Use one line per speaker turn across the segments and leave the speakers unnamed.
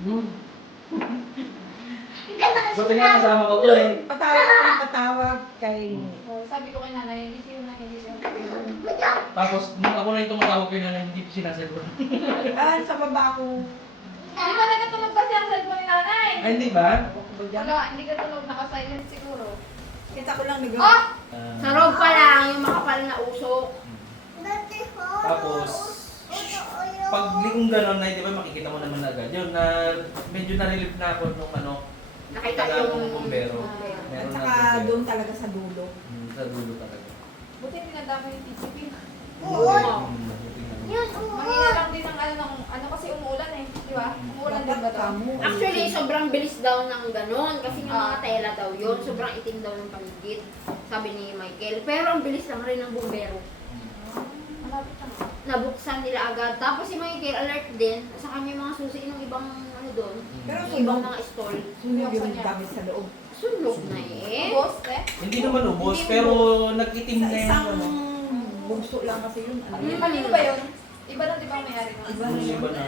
Hmm. Buti nga kasama ko to eh.
Patawag ako ng patawag kay...
Sabi ko kay nanay, hindi siya na hindi siya.
Tapos, nung ako na yung tumatawag ko na hindi ko sinasagot.
Ah, sa baba ako.
Di ba nagkatulog kasi ang cellphone ni nanay?
Ay, hindi ba?
Wala, hindi ka tulog, naka-silent siguro.
Kita ko lang nag-
Oh!
Ah,
Sa road pa lang, yung makapal na usok.
tapos, pag likong gano'n na, di ba makikita mo naman agad. Yun, na, medyo na-relieve na ako nung ano,
Nakita
Taga
yung...
ng bumbero.
At
Meron
saka
na bumbero.
doon talaga sa dulo.
Hmm, sa dulo talaga.
Buti hindi nadama yung PCP.
Oo.
Hmm, buti nga.
Mahina lang din ang ano, ng, ano kasi umuulan eh. Di ba? Umuulan din ba daw?
Actually, sobrang bilis daw ng ganon. Kasi yung mga
Ah.
tela daw yun. Sobrang itim daw ng paligid. Sabi ni Michael. Pero ang bilis lang rin ng bumbero. Nabuksan nila agad. Tapos si Michael alert din. Sa kanya mga susi ng ibang ano doon.
Pero
Yung ibang mga stall.
Sunog yung gamit sa loob.
Sunog na eh.
Boss eh.
Hindi naman ubos,
Hindi
pero nag-itim
Sa
na yung
isang
ano.
bugso lang kasi yun. Ano
Yung
yun?
kanino ba yun? Iba na di ba ang may-ari nun?
Iba na
Hindi
yun.
ba na?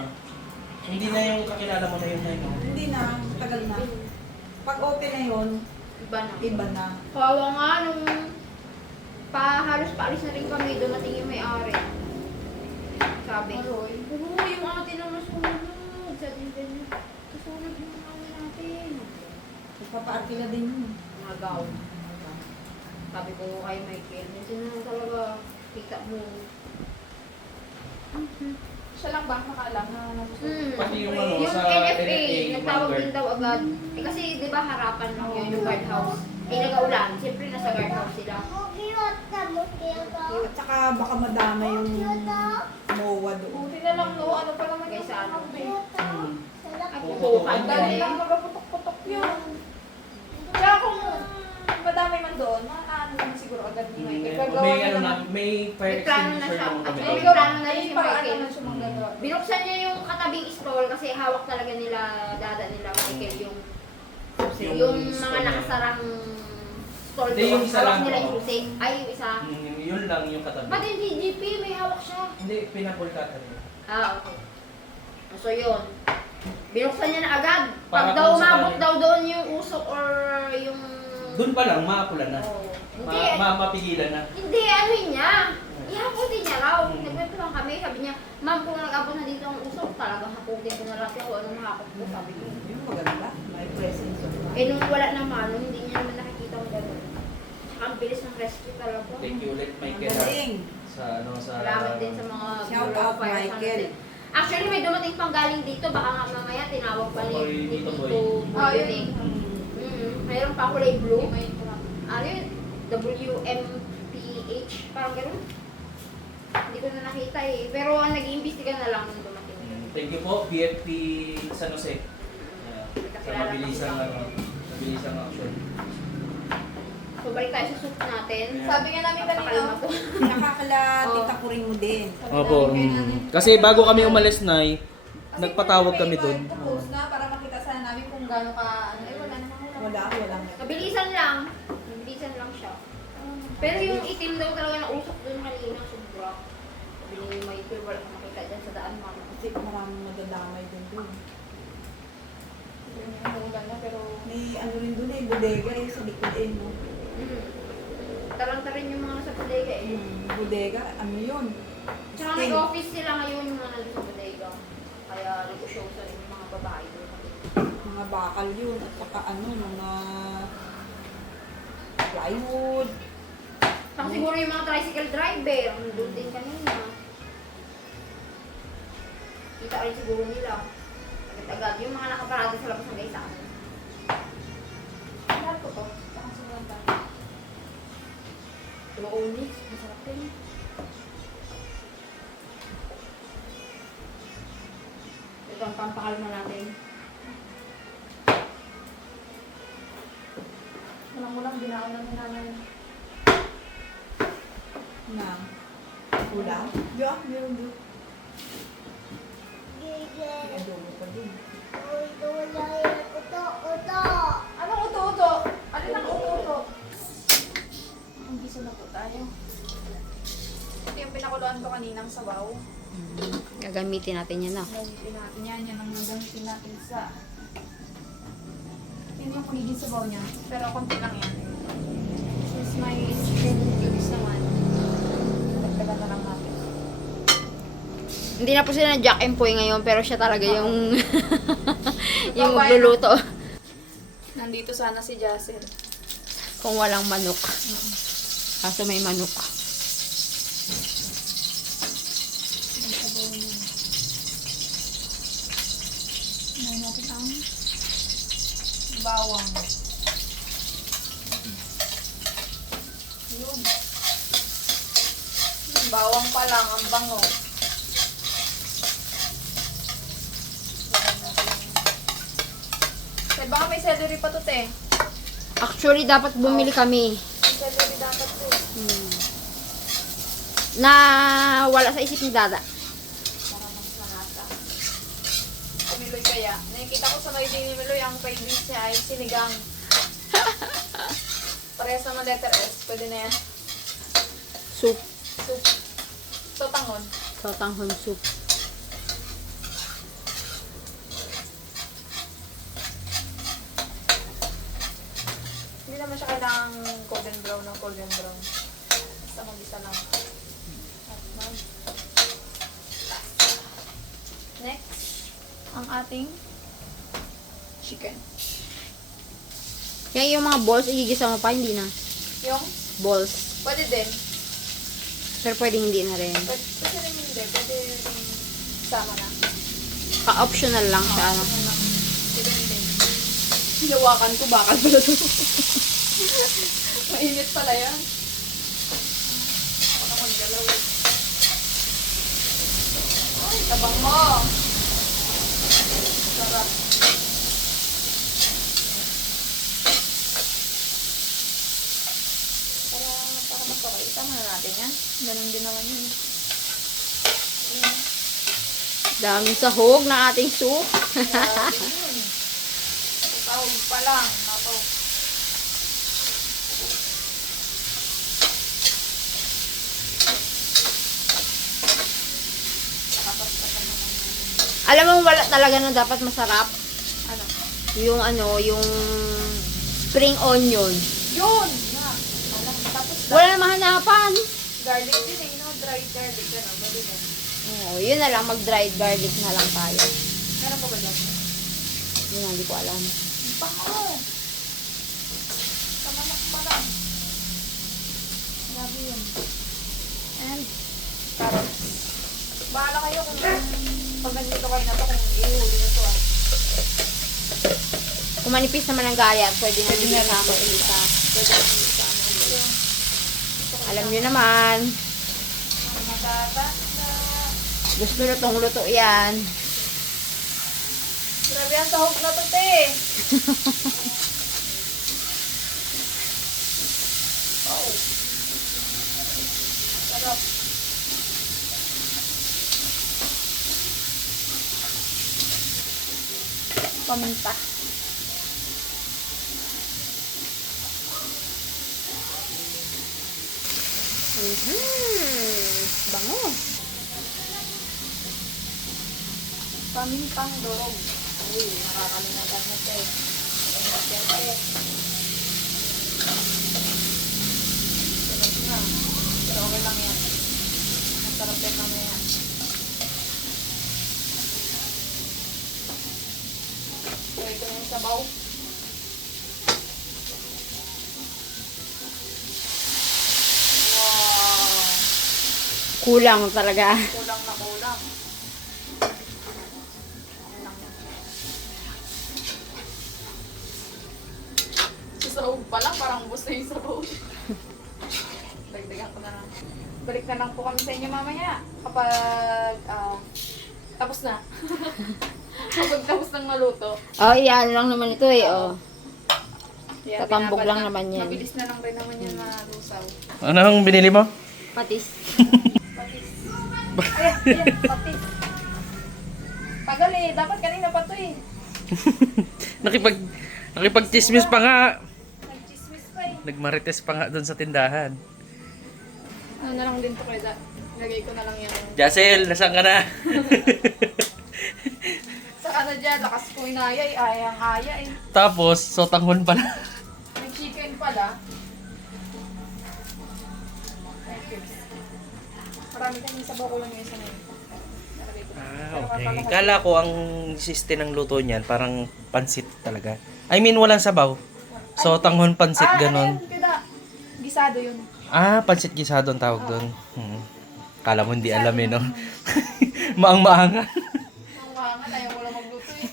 Hindi na yung kakilala mo na yun na yun. no?
Hindi na, tagal na. Pag open na yun,
Iba na.
iba na.
Kawawa nga nung pa halos paalis na rin kami, dumating yung may-ari. Sabi,
Aroy.
Oo, yung ate lang nasunog. Sabi niya, nasunog yung ate natin.
Ipapaarkila din yun.
Magaw. Sabi ko kay Michael, minsan na lang talaga kita mo.
Siya lang ba nakaalam na nasusunod?
Hmm.
Pati yung ano,
yung
sa
NFA,
NFA,
nagtawag
mga
din daw agad. Eh kasi di ba harapan lang yun yung guardhouse. Eh nagaulan, siyempre nasa guardhouse sila.
At saka baka madama yung MOA doon.
Buti na lang no, ano pa naman
Kaysa ano.
Hmm.
Pupukan
Ang dali
din.
lang magaputok-putok yun. Kaya kung madami man doon, ano naman siguro agad ni Michael. Gagawa
May
niya
ano na,
naman.
may fire
May plano na
extinguisher
siya.
naman kami.
May plano na rin si Michael.
naman siya.
Binuksan niya yung katabing stall kasi hawak talaga nila, dada nila Michael yung
Yung
yung, mga
na-
nakasarang stall
Hindi,
doon.
yung isa
hawak
lang,
nila yung susi. Ay, yung isa.
Hmm, yun lang yung katabi.
Ba't hindi GP? May hawak siya.
Hindi, pinapulkatan niya.
Ah, okay. So, yun. Binuksan niya na agad.
Para
Pag daw
kung
umabot
sakali-
daw doon yung usok or yung...
Doon pa lang, maapulan na.
Oo.
Ma,
Hindi,
ma, mapigilan na.
hindi, ano yun niya. Ihaputin niya raw.
Hmm.
Kami, sabi niya, Ma'am, kung nag-abot na dito ang usok, talagang haputin ko na lahat yung kung anong mahakot ko, sabi ko.
Yun maganda. May presence.
Eh, nung wala naman, nung hindi niya naman nakikita ang gano'n. Tsaka ang bilis ng rescue talaga.
Thank you ulit, Michael. ha?
galing.
Sa ano, sa...
Salamat din sa mga
Shout out, Michael.
Actually, may dumating pang galing dito. Baka nga mamaya tinawag pa ni
Tito Boy
yun eh.
Mm.
Mm, mayroon pa kulay blue.
Lang.
Ano yun? WMPH. Parang gano'n. Hindi ko na nakita eh. Pero ang nag-iimbestiga na lang nung dumating.
Hmm, Thank you po, BFP San Jose. Yeah. Sa mabilisang, ano, mabilisang action.
So, balik tayo sa soup natin.
Sabi nga namin kanina,
Napakalma to.
Nakakala, tita ko rin mo din.
sabi
Opo. mm. Kasi bago kami umalis na,
Kasi
nagpatawag kami doon.
Post na para makita sana namin kung gaano ka, ano, eh, wala namang wala.
Wala.
Mabilisan lang. Mabilisan lang siya. Pero yung itim daw talaga na usok. Michael, wala kang makita dyan sa daan, mama.
Kasi maraming madadamay din doon.
Yun yung umuulan na, pero
May ano rin doon eh, bodega eh, sa likod eh, no?
Mm. Taranta rin yung mga nasa bodega eh.
Hmm, bodega, ano yun?
Tsaka may office sila ngayon yung mga nandun sa bodega. Kaya nag-show sa rin yung mga babae doon.
Mga bakal yun, at saka ano, mga plywood.
Saka siguro yung mga tricycle driver, nandun din kanina. Kita rin siguro nila. Agad-agad. Yung mga nakaparada sa labas ng gaysaan.
lahat ko to. Sobrang dami.
Yung onyx, masarap din. Ito ang pampakalma natin.
Walang-walang binaon namin namin.
Na ulam. Yeah, meron doon.
Anong uto-uto? Alin ang uto-uto? Ang bisa na po tayo. Yung pinakuluan ko kaninang sabaw.
Gagamitin natin yan, no?
Gamitin natin yan. Yan ang gagamitin natin sa... Yan yung pagiging sabaw niya. Pero konti lang yan. Since spring noodles naman, dagdagan na lang natin.
Hindi na po sila ng Jack and Poy ngayon, pero siya talaga yung yung
na.
magluluto.
Nandito sana si Jacel.
Kung walang manok. Kaso may manok.
Ngayon natin ang bawang. Yun. Bawang pa lang, ang bango. Lagyan natin. Eh, baka may celery pa to, te.
Actually, dapat bumili kami
May celery dapat to.
na wala sa isip ni Dada.
Para mas malasa. Si Miloy kaya. Nakikita ko sa may ni Miloy, ang cravings niya ay sinigang. Parehas naman letter S. Pwede na yan.
Soup.
Soup. Sotangon.
Sotanghon soup.
Siya kailangang golden brown ng golden brown. Basta mag-isa lang. Next, ang ating chicken.
Kaya yung mga balls, igigisa mo pa, hindi na.
Yung,
Balls.
pwede din.
Pero pwedeng hindi na rin.
Pwede, pwede rin hindi. Pwede rin sama na.
Ka-optional lang siya. Ano.
Depende. Hilawakan ko, bakal pala to. Mainit pala yan. Baka maggalaw eh. Ay, tabang mo. Sarap. Para, para mas okay. Tama na natin yan. Ganun din naman yun. Yun.
Daming sahog ng ating soup.
Grabe yun. Pa lang.
Alam mo, wala talaga na dapat masarap.
Ano?
Yung ano, yung spring onion.
Yun! Na. Alam. Tapos
Wala na mahanapan.
garlic din eh. No? Dried garlic. Ano? Pwede din.
Oo, yun na lang, mag-dried garlic na lang tayo.
Meron pa ba dyan?
Yun hindi ko alam.
Ang Bango! Kamanak pa lang. Grabe yun. And carrots. Bahala kayo kung pag nandito kayo na to kung ihuli na to ah.
Kung manipis naman ang gaya, pwede na hindi na ako ilita.
Pwede isama. Ito.
Alam nyo naman,
matatanda.
gusto lutong luto yan.
Grabe ang sahog na to, te. wow. Sarap. Paminta.
Mhm. Bango.
Pamintang dorog. Uy, te. Ingat yan, te. Sarap na. Pero okay lang yan. Ang sarap din mamaya. Try ko yung sabaw. Wow!
Kulang talaga.
Kulang na kulang. Kulang na. Sa sahog pa lang, parang ubos na yung sahog. Dagdagan ko na lang. Balik na lang po kami sa inyo mamaya. Kapag, ah, tapos na. Kapag tapos ng maluto.
Oh, iyan lang naman ito eh, oh.
Yan,
Tatambog lang
na-
naman yan.
Mabilis na lang rin naman yan malusaw.
Ano ang binili mo?
Patis.
Patis. Ayan, ayan, patis. Tagal eh. Dapat kanina pa to eh.
Nakipag nakipag-chismis pa nga.
Nag-chismis pa eh.
Nagmarites pa nga doon sa tindahan.
Ano na lang din to kay da. Lagay ko na lang yan.
Jacel, nasaan ka na?
Ano dyan, lakas ko inaya eh. Ayang-aya eh.
Tapos, sotanghon pala.
May chicken pala. Thank you. Marami kang sabaw ko lang yung isa na yun.
Ah, okay. Kala ko ang siste ng luto niyan, parang pansit talaga. I mean, walang sabaw. So, tanghon pansit,
ah,
ganon.
Ano? Kita. Gisado yun.
Ah, pansit gisado ang tawag doon. Hmm. Kala mo hindi alam eh, no? Maang-maanga.
Ang mga ayaw ko lang magluto eh.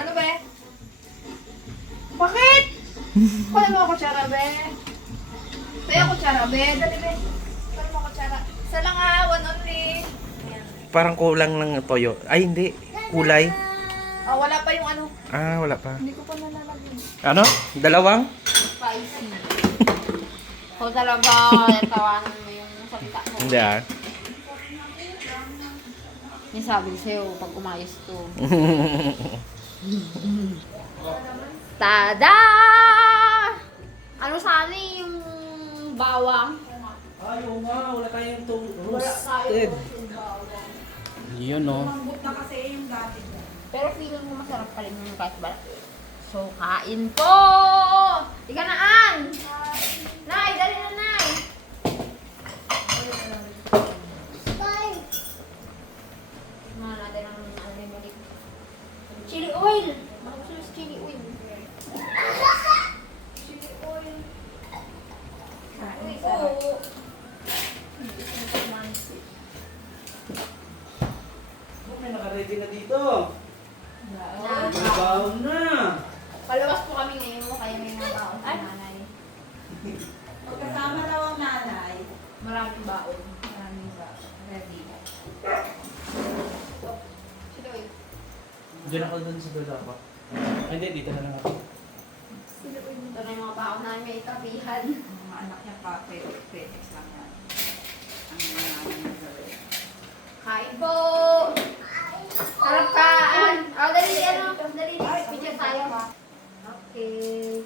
ano be? Bakit? Kuha mo ako kutsara be. Kaya kutsara be. Dali be. Kuha mo kutsara. Isa lang ah, one only. Ayan.
Parang kulang ng toyo. Ay, hindi. Kulay.
Oh, wala pa yung ano.
Ah, wala pa.
Hindi ko pa nalalagyan.
Ano? Dalawang?
Spicy. Ikaw talaga, tawanan mo yung salita mo.
Hindi ah.
Yung sabi ko sa'yo, pag umayos to. Tada! Ano sana yung bawang?
Ayaw nga, wala tayong to
tayo.
Yun, no?
Mambut na kasi yung dati ko.
Pero feeling mo masarap pa rin yung kahit. So, kain po! Ika na, An! Nay, dali na, Nay! Ano. Chili oil! Mga gusto yung chili oil.
May nakaready na dito.
Na,
Babaw na.
Palabas po kami ngayon, kaya may mga baon sa nanay.
Pagkasama daw ang nanay,
Maraming baon. Maraming baon. Ready.
Diyan ako dun sa. Ay, Hindi, dito na lang ako.
Ito na yung mga baon namin may tabihan.
ang mga anak niya pa, FedEx lang yan. Ang mga namin nagawin.
Kain po! Harap ka! Oh, dali, ano? Dali, picture tayo. Okay.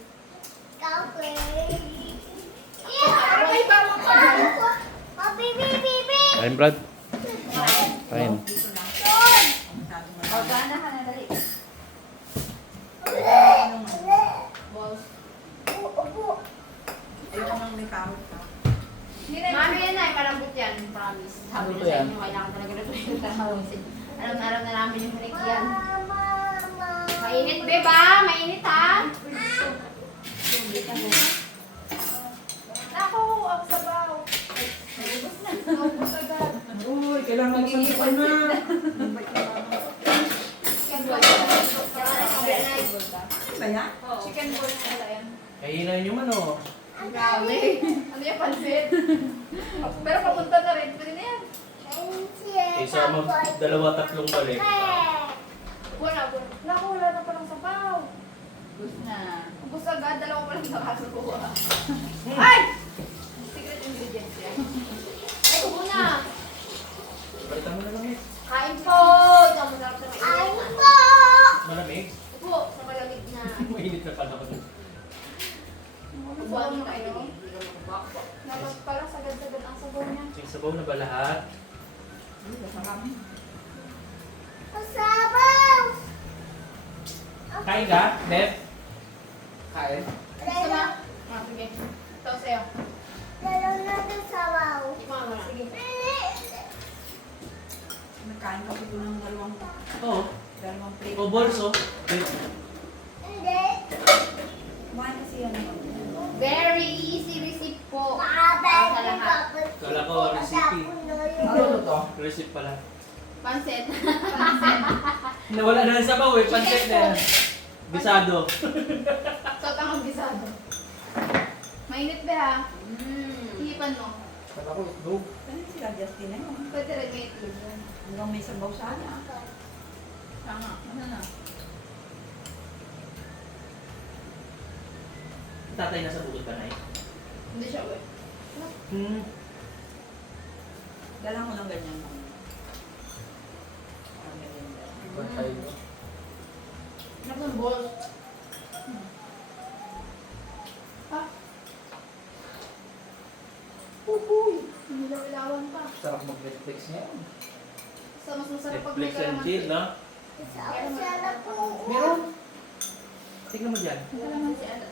Ay, bago ka!
Kain, Brad. Kain.
Dito lang. Masyado mo
Oh, gana ka na, dali.
Anong ano?
Balls.
Ayoko nang may kahot ka.
Mami yan na, malambot yan. Promise. Sabi
Ano
na
to
sa
yan?
inyo, kailangan talaga na. Alam na alam na namin yung halik yan. Mainit, be ba? Mainit, ha?
Ako, ang sabaw. Ubus na. Ubus agad.
Uy, kailangan mo sa na.
Ano ba yan?
Chicken balls pala yan.
Kainan nyo man, oh.
Grabe. Ano yung pansit? Pero papunta na rin. Pwede na yan.
Isa mag dalawa, tatlong balik.
Wala, wala. Naku, wala na palang sabaw.
Ubus na.
Ubus agad. Dalawa pa lang nakakakuha. Ay! Secret ingredients yan.
Ay, kubo na.
Balitan mo na lang, eh.
Kain po! Ito, masarap sa mainit.
Malamig.
Upo, sa malamig na.
Mainit na pala ako.
Upuan mo kayo. Hindi ka makabakbak.
Dapat pala sagad-sagad ang sabaw niya.
Yung sabaw na ba lahat? Kain ka, Beth? Kain?
Ba? Ah, sige. Ito sa'yo.
Mo na.
Sige.
Nagkain ka po ng dalawang,
Oo.
dalawang plate.
O, bolso. Beth.
Kumain kasi yan.
Very easy recipe po. Para sa lahat.
Kala ko, recipe. Ano to? Recipe pala.
Pansit.
Nawala na ng sabaw eh, pancet na yan. Bisado.
So, tangang bisado. Mainit ba ha?
Mm.
Hihipan mo.
Kala ko, itlog.
Ano sila Justin na yun?
Pwede rin may itlog yan.
Hanggang may sabaw sana.
Tama. Ano na?
Tatay nasa bukod pa na eh.
Hindi siya uwi.
Hmm.
Dala mo lang ganyan.
Mo.
Ano yung balls? Ha? Uy! Hindi lang
ilawan pa.
Sarap mag-Netflix ngayon.
Sa mas masarap pag may
Netflix and
kalamansi.
chill, no? Meron. Tingnan mo dyan.
Kalamansi, ano,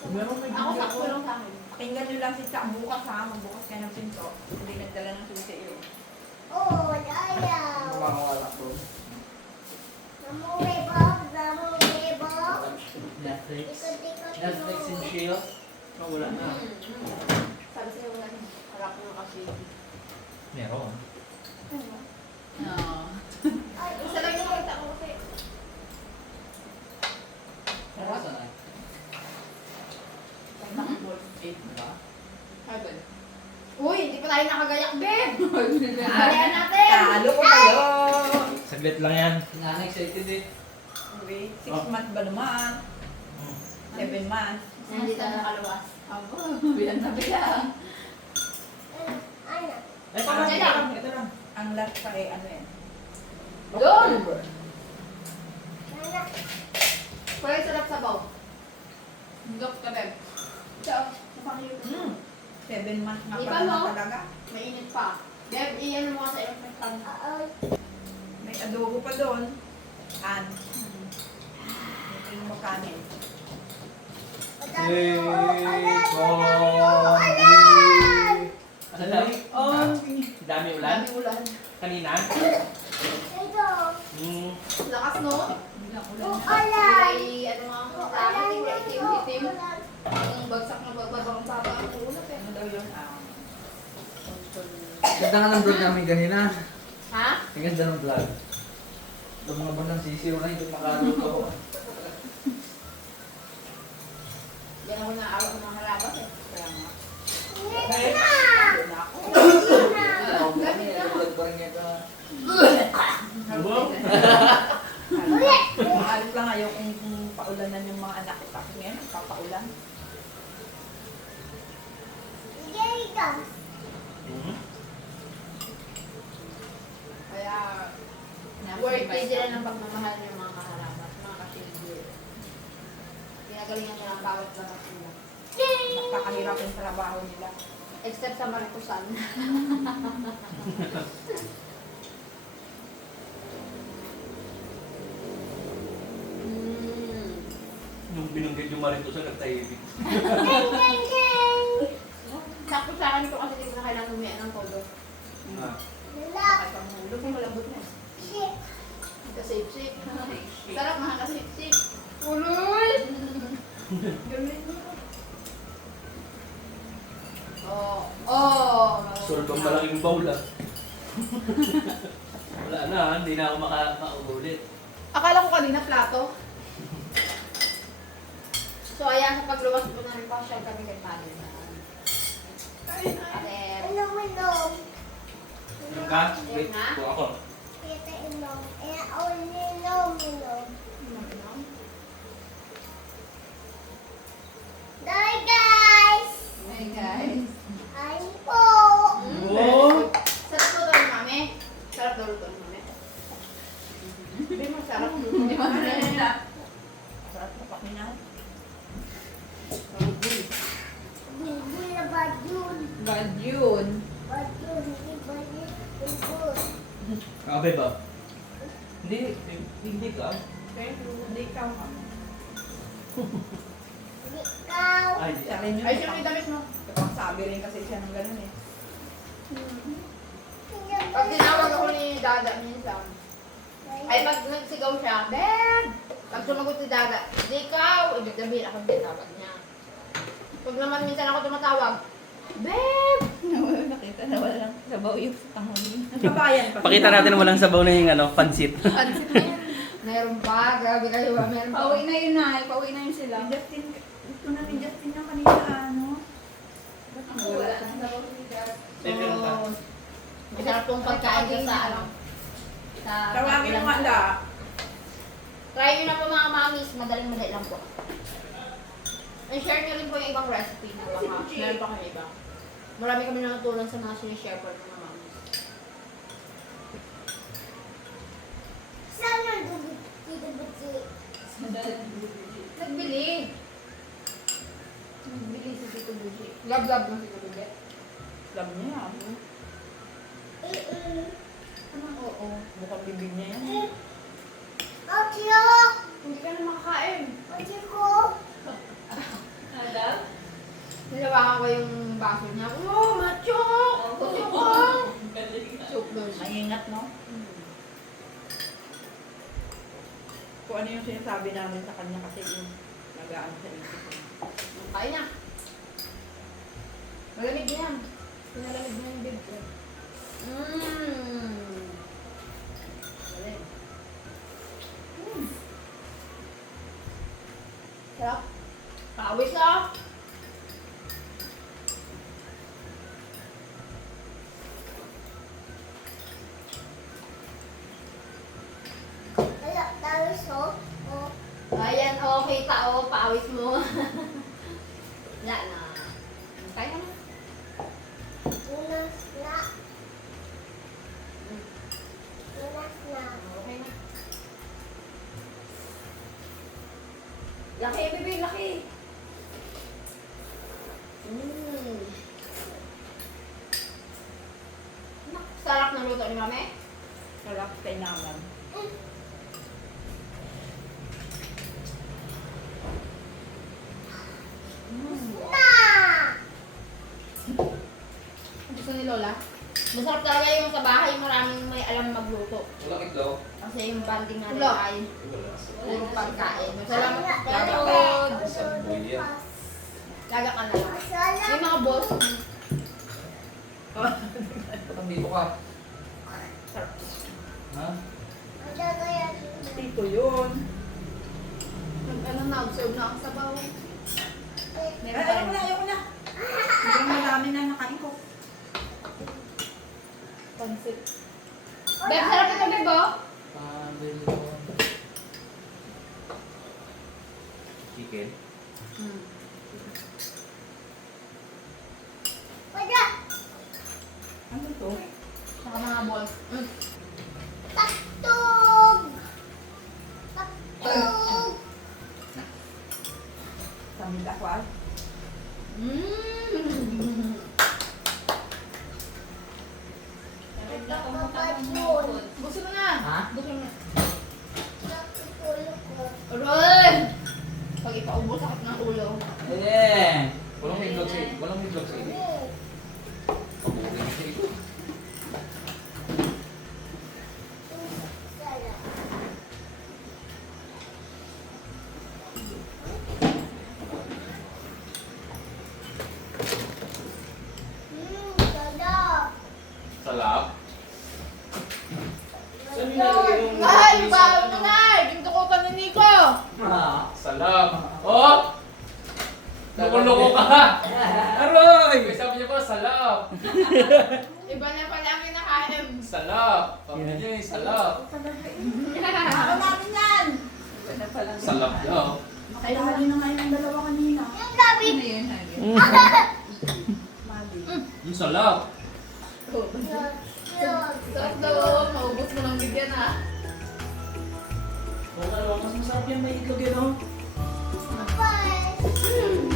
ano, ano, ano.
Meron may
Ako lang sa akin.
Pakinggan nyo lang si Cha bukas ha. Magbukas kayo ng pinto. Hindi nagdala ng susi yun.
Mawawala ko. Netflix. Netflix and chill. Oh, wala na.
Sabi sa'yo, wala na. Harap mo kasi.
Meron.
No.
Isa lang yung kita ko kasi.
Sarap. 8 ba? Heaven.
Uy, hindi pa tayo nakagayak, babe! Kalihan natin!
Talo ko kayo!
Saglit lang yan.
Na-excited eh.
Okay. 6 months ba naman? 7 months.
Hindi tayo nakaluwas.
Abo, bilang na bilang.
Ay,
parang-
ito lang. Ito lang.
Ang last pa eh, ano yan?
Doon! Pwede sarap sabaw. Dok ka, babe. Ciao. Napakayo.
Hmm. 7 months nga
Iba
pala
mo?
na talaga.
Mainit pa. Babe, iyan mo nga sa electric fan.
May adobo pa doon. An. Ito yung makanin.
Asa dami? Oh, dami ulan.
Dami ulan.
Kanina? Hmm.
Lakas, no?
Bilang ulan na.
Kulay, ano nga, akin, kulay itim-itim. Ang bagsak na bagbabang baba ang ulat eh.
Ano daw yun? Ah.
Ganda nga ng vlog namin kanina.
Ha?
Ang ganda ng vlog. Yung mga bandang sisiyo na hindi makaluto.
Yan ako naawa ko ng harabas eh.
Kaya nga. Doon na ako.
Vlog pa rin ito.
Maalit lang ayaw kung paulanan yung mga anak ko. Ngayon, papaulan.
Hmm.
Kaya, worth it sila ng pagmamahal ng mga kaharabas, mga kasilbi. Pinagalingan nila ang bawat lakas nila.
Napakahirap yung trabaho nila.
Except sa Maritusan. mm.
Nung binunggit yung marito sa nagtahimik.
Sakto sa akin ito kasi hindi ko na kailangan umiyan ng todo.
Ah.
Kahit ang mulo, kung malambot na. Kasip-sip. Sarap mga kasip-sip. Uloy! Galing mo. Oh, oh.
Sunod ang malaking bowl ah. Wala na, hindi na ako maka makaulit.
Akala ko kanina plato. So, ayan, sa pagluwas po namin pa siya kami kay Padre. Ate,
Ano ka? Wait,
na?
po ako.
Hey guys.
Oh!
Sarap to ni mami. Sarap daw to ni mami. Hindi mo sarap luto ni mami.
Sarap na paminaw. Bad yun.
Kape ba? Hindi, hindi ka.
Okay, hindi ikaw.
Ay,
Siya rin yun.
Ay, may damit mo.
Sabi rin kasi siya ng ganun eh.
Pag tinawag ako ni Dada minsan, ay pag nagsigaw siya, Dad! Pag sumagot si Dada, di ikaw! Ibig sabihin ako tinawag niya. Pag naman minsan ako tumatawag, Babe!
Nawala nakita na walang sabaw yung tanghali. Nagpapayan pa.
Pakita natin walang sabaw na yung ano, pansit.
Pansit na yan. Meron pa, grabe kayo ba? Meron pa.
Pauwi na yun na. Pauwi na yun sila. Justin, ito na ni Justin na kanina ano. Ba't nawala ka?
Eh, meron pa.
Masarap tong pagkain dyan sa ano. Sa
Tawagin mo nga la.
Try nyo na po mga mamis, madaling madali lang po. I-share nyo rin po yung ibang recipe na baka meron pa kami iba. Marami kami natulong sa mga sinishare po ng mga mamis. Nagbili. Nagbili si Tito Buji. Gab-gab mo si Tito Buji.
Alam niya yan. Anong oo? Mukhang bibig niya yan.
Hindi ka na makakain.
Nilawakan ko yung baso niya. Oh, macho! Gusto ko! Chok daw siya.
Maingat, no? Kung ano yung sinasabi namin sa kanya kasi yung nagaan sa isip.
Kain na. Malamig na yan. Pinalamig na yung bib ko. Mmm. Mm. Sarap. Pawis ah. Oh, pawis mo. Wala na. Kaya na. Okay na. Laki, bebe, laki. Mm. Nak, Sarap ng luto ni Mami.
Sarap kay naman.
Gusto ni Lola. Masarap talaga yung sa bahay, maraming may alam magluto.
Wala itlog.
Kasi yung banding natin
Wala.
ay puro pagkain. Salamat sa pagkain.
Buya.
Laga ka na lang. Yung mga boss,
Ba't dito ka? Ha?
Tito yun.
Ano na, absorb na ang sabaw.
Ay,
meron pa
ayoko
rin.
na, ayoko na. Sobrang marami ko.
Pansit.
Beb, sarap ito, Beb, oh.
Pabilo. Chicken.
Hmm.
Salap. Oh! Loko-loko ka! Aroy! May sabi niya pa, salap.
Iba na pala ang kinakain.
Salap. Sabi niya eh, salap.
Ako namin yan! Iba na pala.
Salap daw.
Kaya mali na ngayon ang dalawa kanina. Ano yun? Hagi? Mali.
Yung salap.
Sarap daw, maubos mo ng bigyan ah.
Naman, mas masarap yan may itlog yun, oh.
bye.